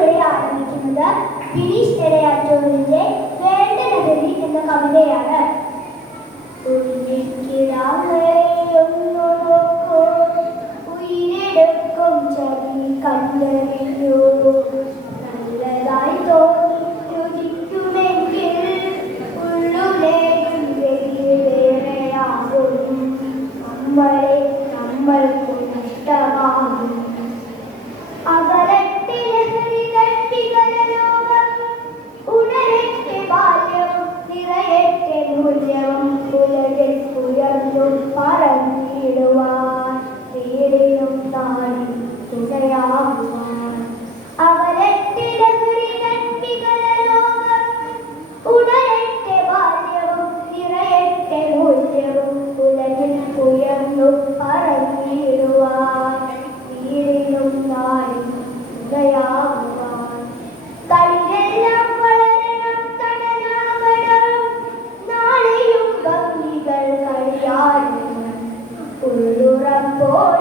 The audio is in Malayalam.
ഞാനിവിടെ ആരംഭിക്കുന്നത് ഗിരീഷ് എടയാറ്റൂരിന്റെ വേണ്ട നഗരി എന്ന കവിതയാണ്. ഉയരെടുക്കും ചതി കണ്ടറിഞ്ഞു നല്ലതായി തോന്നി രുചിക്കുമെങ്കിൽ ഉള്ളുലേയും വേറെയാകും നമ്മളെ നമ്മൾക്കു നഷ്ടമാകും. അകലത്തെ ലഹരി കട്ടികല ലോകം ഉണരട്ടെ ബാല്യവും നിറയട്ടെ മൂല്യവും ഉലകിൽ ഉയർന്നു പറന്നിടുവാൻ വീടിനും നാടിനും തുണയാകുവാൻ. അകലത്തെ ലഹരി കട്ടികല ലോകം ഉണരട്ടെ ബാല്യവും നിറയട്ടെ മൂല്യവും ഉലകിൽ ഉയർന്നു പറന്നിടുവാൻ വീടിനും നാടിനും തുണയാകുവാൻ. കളിരെല്ലാം വളരണം തണലാകണം നാളെയും ഭംഗികൾ കളിയാടണം ഉള്ളുറപ്പോടെ